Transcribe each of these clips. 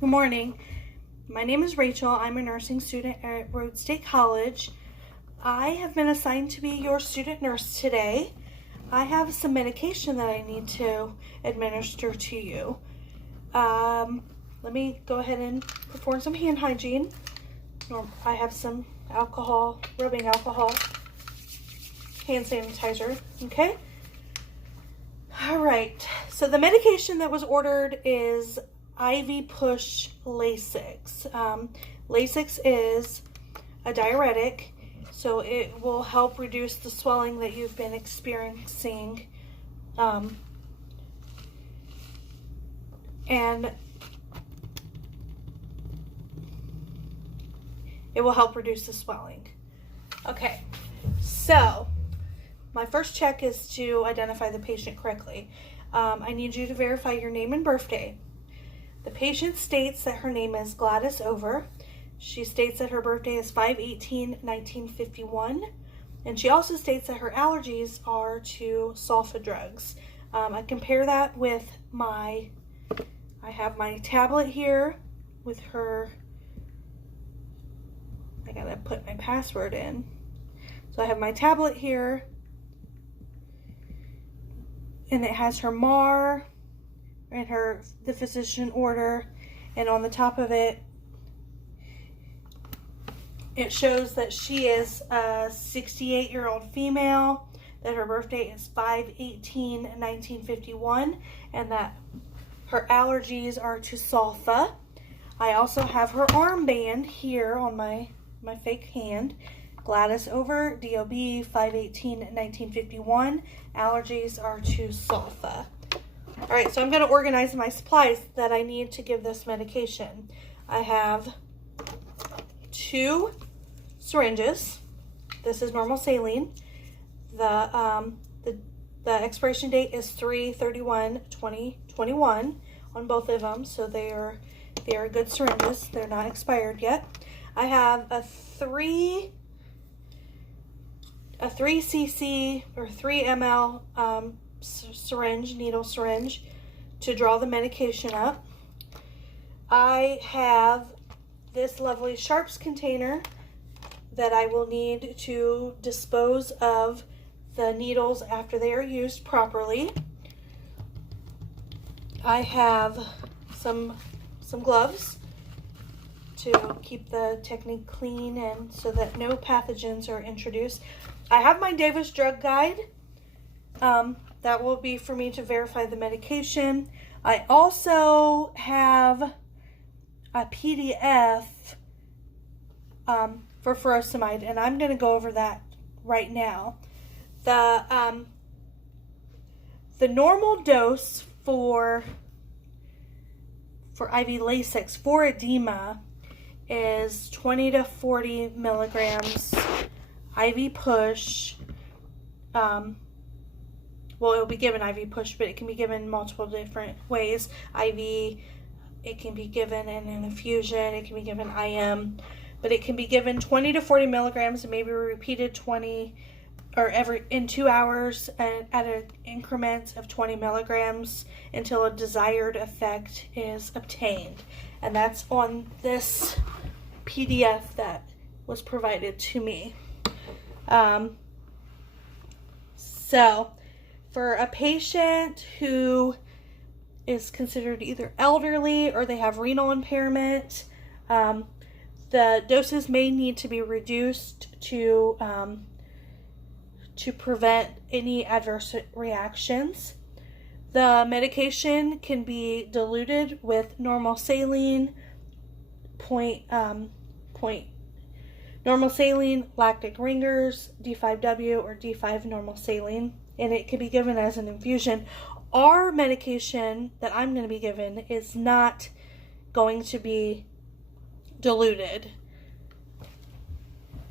Good morning. My name is Rachel. I'm a nursing student at Rhodes State College. I have been assigned to be your student nurse today. I have some medication that I need to administer to you. Let me go ahead and perform some hand hygiene. I have some alcohol, rubbing alcohol, hand sanitizer, okay? All right, so the medication that was ordered is IV push Lasix. Lasix is a diuretic, so it will help reduce the swelling that you've been experiencing. And it will help reduce the swelling. Okay, so my first check is to identify the patient correctly. I need you to verify your name and birthday. The patient states that her name is Gladys Over. She states that her birthday is 5/18/1951. And she also states that her allergies are to sulfa drugs. I compare that with I have my tablet here with her. I gotta put my password in. So I have my tablet here, and it has her MAR and the physician order, and on the top of it, it shows that she is a 68-year-old female, that her birthday is 5/18/1951, and that her allergies are to sulfa. I also have her armband here on my fake hand. Gladys Over, DOB, 5/18/1951. Allergies are to sulfa. All right, so I'm going to organize my supplies that I need to give this medication. I have 2 syringes. This is normal saline. The expiration date is 3/31/2021 on both of them, so they are good syringes. They're not expired yet. I have a 3 cc or 3 ml needle syringe to draw the medication up. I have this lovely sharps container that I will need to dispose of the needles after they are used properly. I have some gloves to keep the technique clean and so that no pathogens are introduced. I have my Davis drug guide. That will be for me to verify the medication. I also have a PDF for furosemide, and I'm going to go over that right now. The normal dose for IV Lasix for edema is 20 to 40 milligrams IV push. Well, it will be given IV push, but it can be given multiple different ways. IV, it can be given in an infusion, it can be given IM, but it can be given 20 to 40 milligrams and maybe repeated 20 or in 2 hours at an increment of 20 milligrams until a desired effect is obtained. And that's on this PDF that was provided to me. So for a patient who is considered either elderly or they have renal impairment, the doses may need to be reduced to prevent any adverse reactions. The medication can be diluted with normal saline, normal saline, lactic ringers, D5W, or D5 normal saline, and it can be given as an infusion. Our medication that I'm going to be given is not going to be diluted.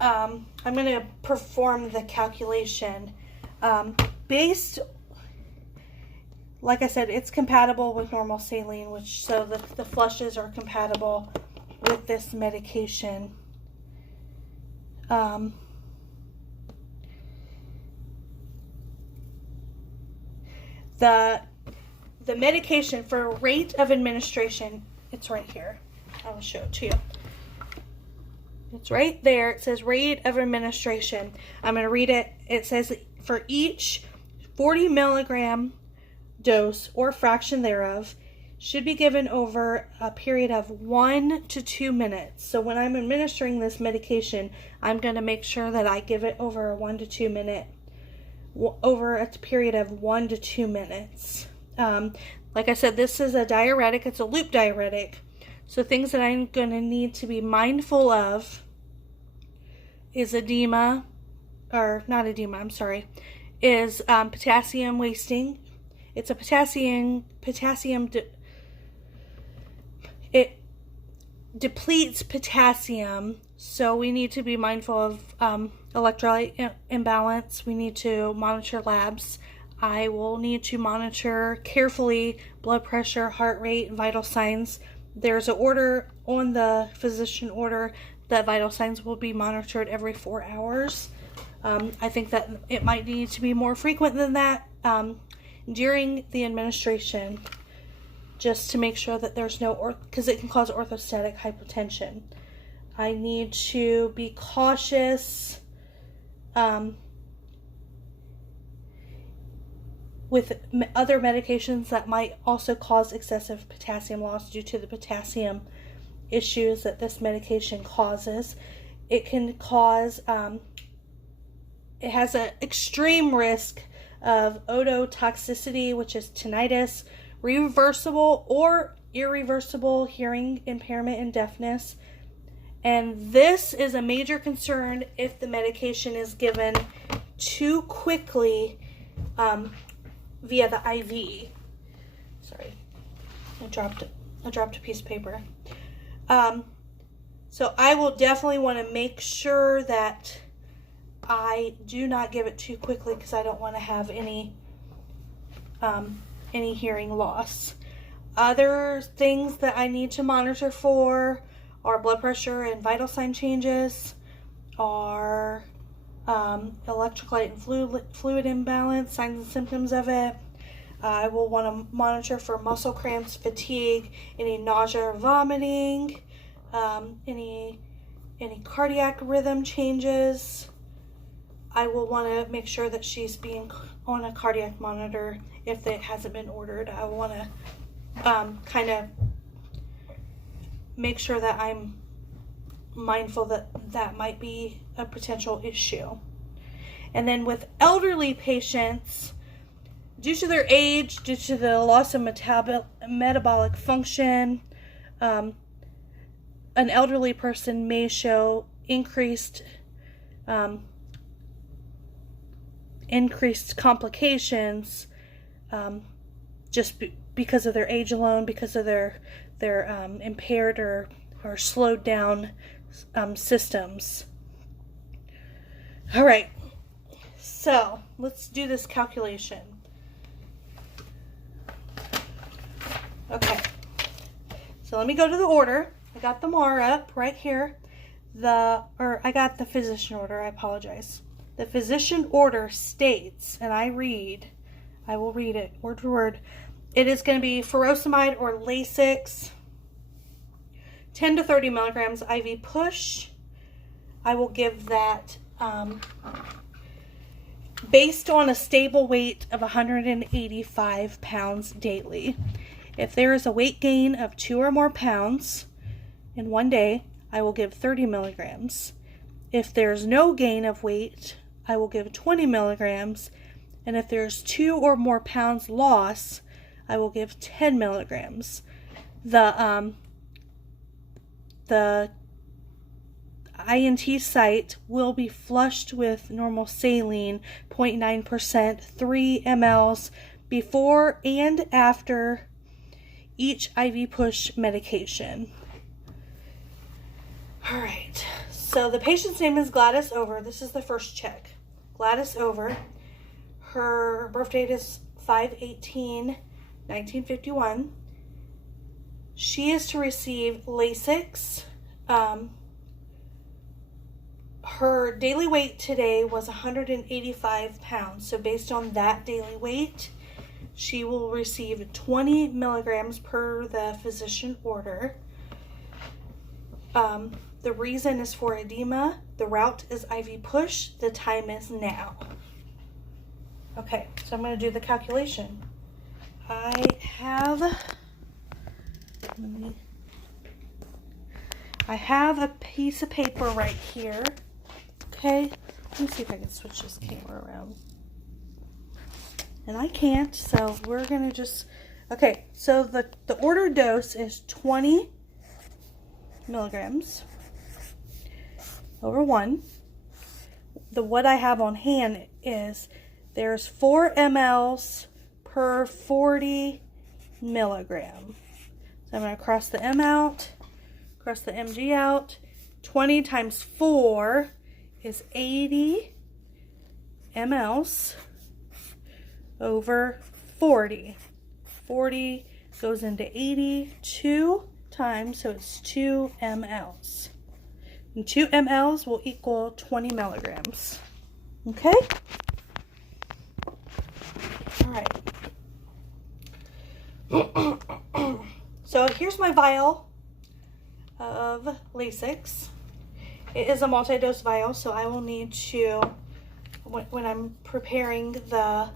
I'm going to perform the calculation based, like I said, it's compatible with normal saline, so the flushes are compatible with this medication. The medication for rate of administration It's right here. I will show it to you. It's right there. It says rate of administration. I'm going to read it. It says for each 40 milligram dose or fraction thereof should be given over a period of 1 to 2 minutes. So when I'm administering this medication, I'm going to make sure that I give it over a 1 to 2 minute, over a period of 1 to 2 minutes. Like I said, this is a diuretic. It's a loop diuretic. So things that I'm going to need to be mindful of is edema, or not edema, I'm sorry, is potassium wasting. It's a it depletes potassium, so we need to be mindful of electrolyte imbalance. We need to monitor labs. I will need to monitor carefully blood pressure, heart rate, vital signs. There's an order on the physician order that vital signs will be monitored every 4 hours. I think that it might need to be more frequent than that during the administration, just to make sure that there's no, because it can cause orthostatic hypotension. I need to be cautious with other medications that might also cause excessive potassium loss due to the potassium issues that this medication causes. It can cause, it has an extreme risk of ototoxicity, which is tinnitus, reversible or irreversible hearing impairment and deafness. And this is a major concern if the medication is given too quickly via the IV. Sorry, I dropped a piece of paper. So I will definitely want to make sure that I do not give it too quickly, because I don't want to have any hearing loss. Other things that I need to monitor for are blood pressure and vital sign changes, are electrolyte and fluid imbalance, signs and symptoms of it. I will want to monitor for muscle cramps, fatigue, any nausea or vomiting, any cardiac rhythm changes. I will want to make sure that she's being on a cardiac monitor if it hasn't been ordered. I want to kind of make sure that I'm mindful that that might be a potential issue. And then with elderly patients, due to their age, due to the loss of metabolic function, an elderly person may show increased complications just because of their age alone, because of their impaired or slowed down systems. All right, so let's do this calculation. Okay, so let me go to the order. I got the MAR up right here. I got the physician order, I apologize. The physician order states, and I will read it word for word. It is going to be furosemide or Lasix, 10 to 30 milligrams IV push. I will give that based on a stable weight of 185 pounds daily. If there is a weight gain of 2 or more pounds in one day, I will give 30 milligrams. If there's no gain of weight, I will give 20 milligrams. And if there's 2 or more pounds loss, I will give 10 milligrams. The INT site will be flushed with normal saline, 0.9%, 3 mLs before and after each IV push medication. All right, so the patient's name is Gladys Over. This is the first check. Gladys Over. Her birth date is 5/18/1951. She is to receive Lasix. Her daily weight today was 185 pounds. So based on that daily weight, she will receive 20 milligrams per the physician order. The reason is for edema. The route is IV push. The time is now. Okay, so I'm going to do the calculation. I have a piece of paper right here. Okay, let me see if I can switch this camera around. And I can't, so we're going to just... Okay, so the ordered dose is 20 milligrams over 1. What I have on hand is there's 4 mLs per 40 milligram. So I'm going to cross the M out, cross the mg out. 20 times 4 is 80 mLs over 40. 40 goes into 80 2 times, so it's 2 mLs. And 2 mLs will equal 20 milligrams. Okay? All right. So here's my vial of Lasix. It is a multi-dose vial, so I will need to, when I'm preparing the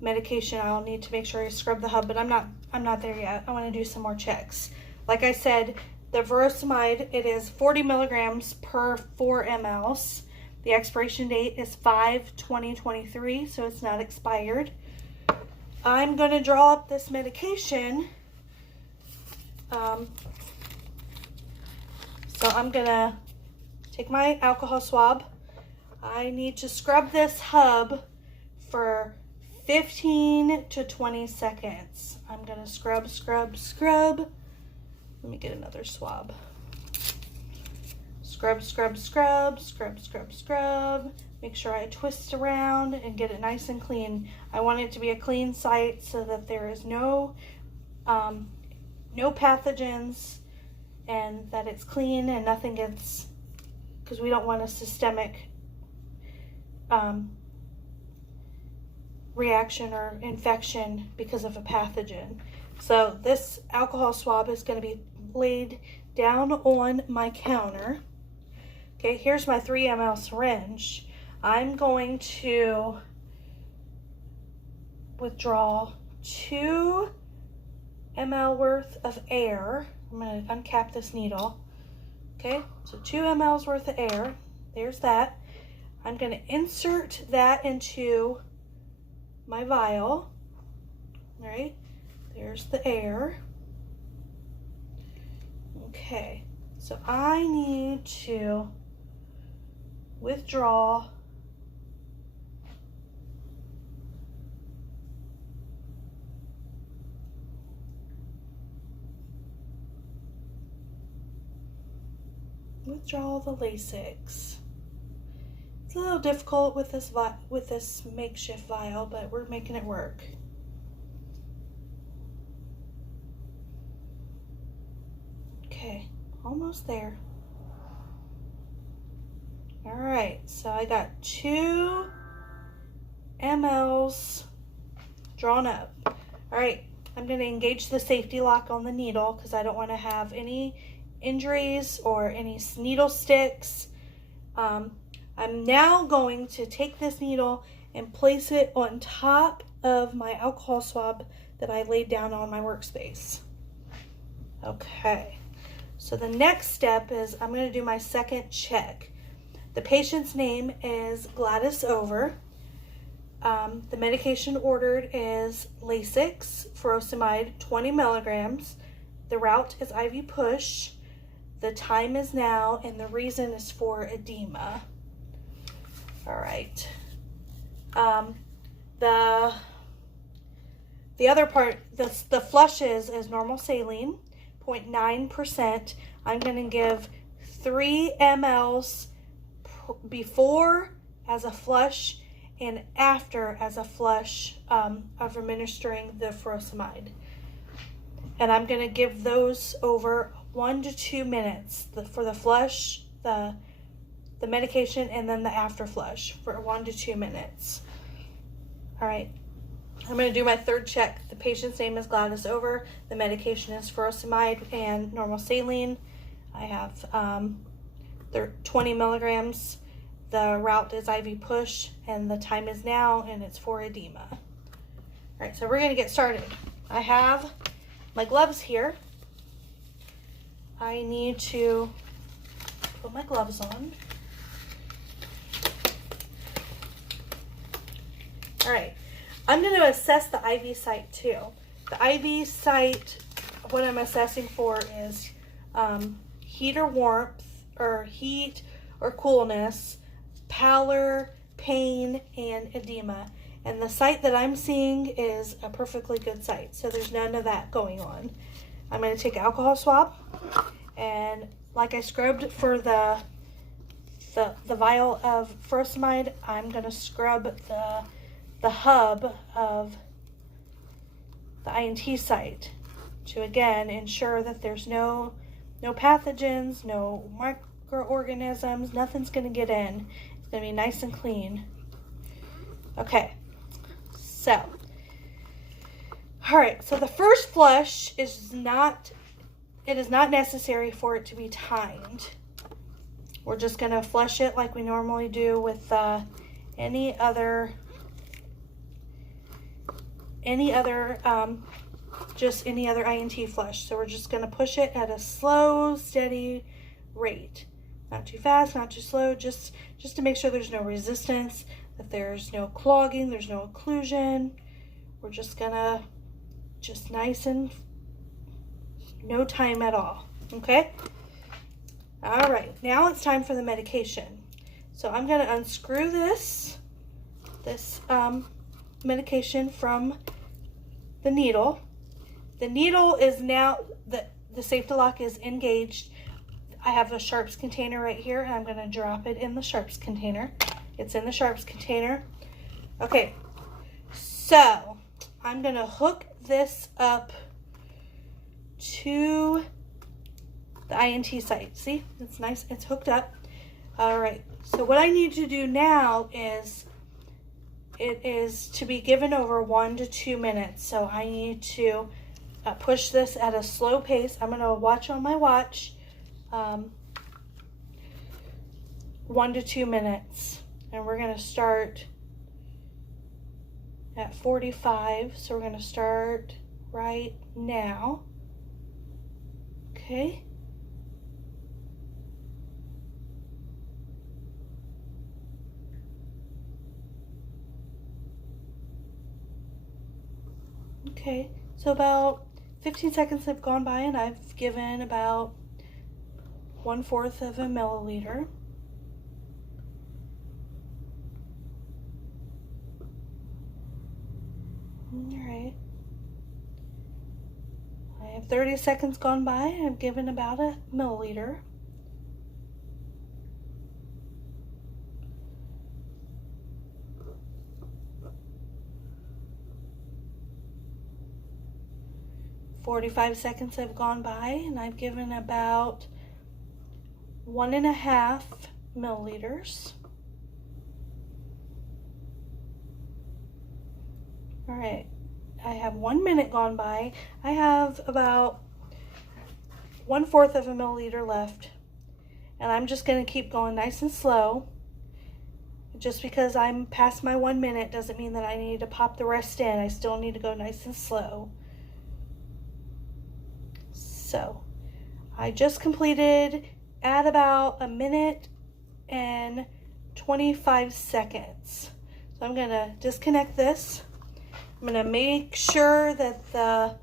medication, I'll need to make sure I scrub the hub, but I'm not there yet. I want to do some more checks. Like I said, the furosemide, it is 40 milligrams per 4 mLs. The expiration date is 5/20/23, so it's not expired. I'm going to draw up this medication. So I'm going to take my alcohol swab. I need to scrub this hub for 15 to 20 seconds. I'm going to scrub, scrub, scrub. Let me get another swab. Scrub, scrub, scrub, scrub, scrub, scrub. Make sure I twist around and get it nice and clean. I want it to be a clean site so that there is no pathogens, and that it's clean and nothing gets, because we don't want a systemic reaction or infection because of a pathogen. So this alcohol swab is going to be laid down on my counter. Okay, here's my 3 ml syringe. I'm going to withdraw 2 ml worth of air. I'm going to uncap this needle. Okay, so 2 mLs worth of air. There's that. I'm going to insert that into my vial. All right, there's the air. Okay, so I need to withdraw the Lasix. It's a little difficult with this makeshift vial, but we're making it work. Okay, almost there. All right, so I got 2 mLs drawn up. All right, I'm going to engage the safety lock on the needle because I don't want to have any injuries or any needle sticks. I'm now going to take this needle and place it on top of my alcohol swab that I laid down on my workspace. Okay, so the next step is I'm going to do my second check. The patient's name is Gladys Over. The medication ordered is Lasix, furosemide, 20 milligrams. The route is IV push. The time is now, and the reason is for edema. All right. The other part, the flushes is normal saline, 0.9%. I'm going to give 3 mLs before as a flush and after as a flush of administering the furosemide. And I'm going to give those over 1 to 2 minutes for the flush, the medication, and then the after flush for 1 to 2 minutes. All right. I'm going to do my third check. The patient's name is Gladys Over. The medication is furosemide and normal saline. I have 20 milligrams. The route is IV push, and the time is now, and it's for edema. All right, so we're going to get started. I have my gloves here. I need to put my gloves on. All right, I'm going to assess the IV site too. The IV site, what I'm assessing for is heat or warmth, or heat or coolness, pallor, pain, and edema. And the site that I'm seeing is a perfectly good site, so there's none of that going on. I'm going to take an alcohol swab, and like I scrubbed for the vial of furosemide, I'm going to scrub the hub of the INT site to again ensure that there's no pathogens, no microorganisms, nothing's going to get in. It's going to be nice and clean. Okay, so, all right, so the first flush is not necessary for it to be timed. We're just going to flush it like we normally do with any other INT flush. So we're just going to push it at a slow, steady rate. Not too fast, not too slow, just to make sure there's no resistance, that there's no clogging, there's no occlusion. We're just gonna, nice and no time at all, okay? All right, now it's time for the medication. So I'm gonna unscrew this medication from the needle. The needle is now, the safety lock is engaged. I have a sharps container right here, and I'm going to drop it in the sharps container. It's in the sharps container. Okay, so I'm going to hook this up to the INT site. See, it's nice, it's hooked up. All right, so what I need to do now is, it is to be given over 1 to 2 minutes. So I need to push this at a slow pace. I'm going to watch on my watch. 1 to 2 minutes, and we're going to start at 45, so we're going to start right now. Okay, so about 15 seconds have gone by, and I've given about 1/4 of a milliliter. All right. I have 30 seconds gone by, and I've given about a milliliter. "45 seconds have gone by, and I've given about 1.5 milliliters. All right, I have 1 minute gone by. I have about 1/4 of a milliliter left, and I'm just going to keep going nice and slow. Just because I'm past my 1 minute doesn't mean that I need to pop the rest in. I still need to go nice and slow. So I just completed at about 1 minute and 25 seconds. So I'm going to disconnect this. I'm going to make sure that the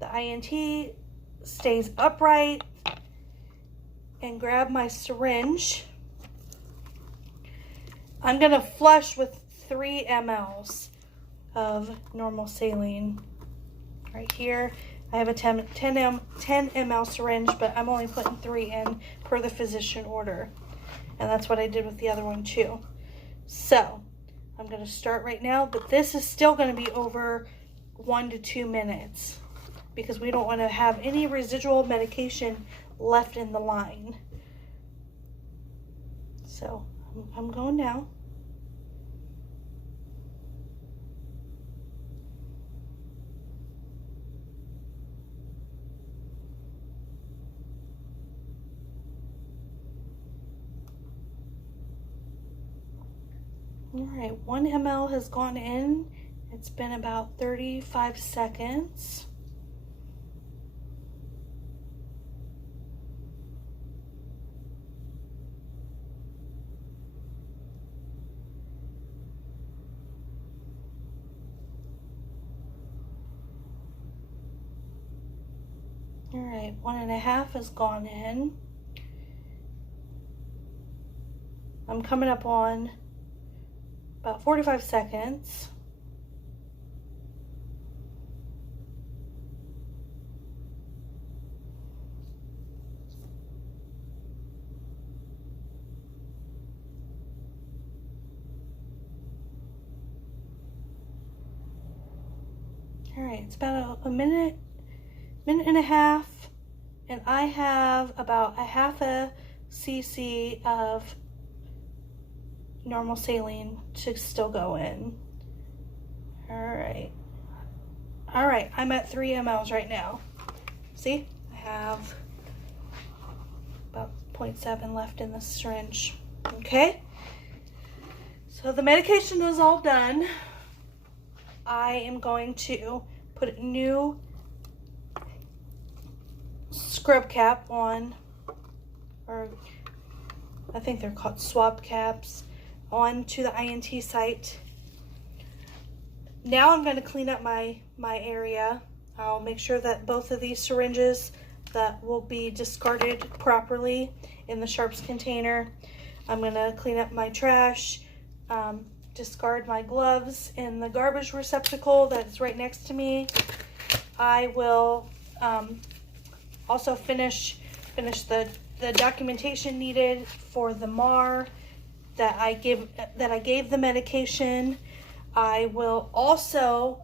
INT stays upright, and grab my syringe. I'm going to flush with 3 mLs of normal saline. Right here, I have a 10 ml syringe, but I'm only putting 3 in per the physician order. And that's what I did with the other one too. So I'm going to start right now, but this is still going to be over 1 to 2 minutes because we don't want to have any residual medication left in the line. So I'm going now. All right, 1 ml has gone in. It's been about 35 seconds. All right, 1.5 has gone in. I'm coming up on about 45 seconds. All right, it's about a minute and a half, and I have about a half a cc of normal saline to still go in. All right, I'm at 3 mLs right now. See, I have about 0.7 left in the syringe. Okay, so the medication was all done. I am going to put a new scrub cap on, or I think they're called swab caps, onto the INT site. Now I'm going to clean up my area. I'll make sure that both of these syringes that will be discarded properly in the sharps container. I'm going to clean up my trash, discard my gloves in the garbage receptacle that's right next to me. I will also finish the documentation needed for the MAR that I gave the medication. I will also,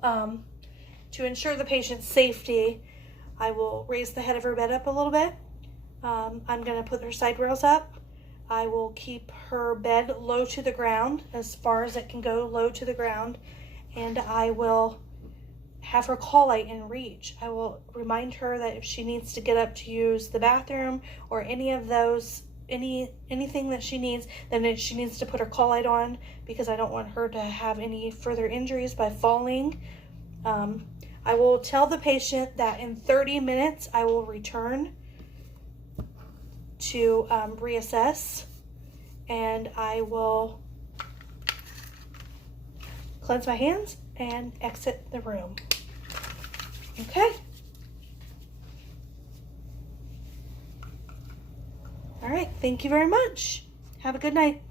to ensure the patient's safety, I will raise the head of her bed up a little bit. I'm going to put her side rails up. I will keep her bed low to the ground, as far as it can go low to the ground, and I will have her call light in reach. I will remind her that if she needs to get up to use the bathroom or any of those, anything that she needs, then she needs to put her call light on, because I don't want her to have any further injuries by falling. I will tell the patient that in 30 minutes I will return to reassess, and I will cleanse my hands and exit the room. Okay. All right, thank you very much. Have a good night.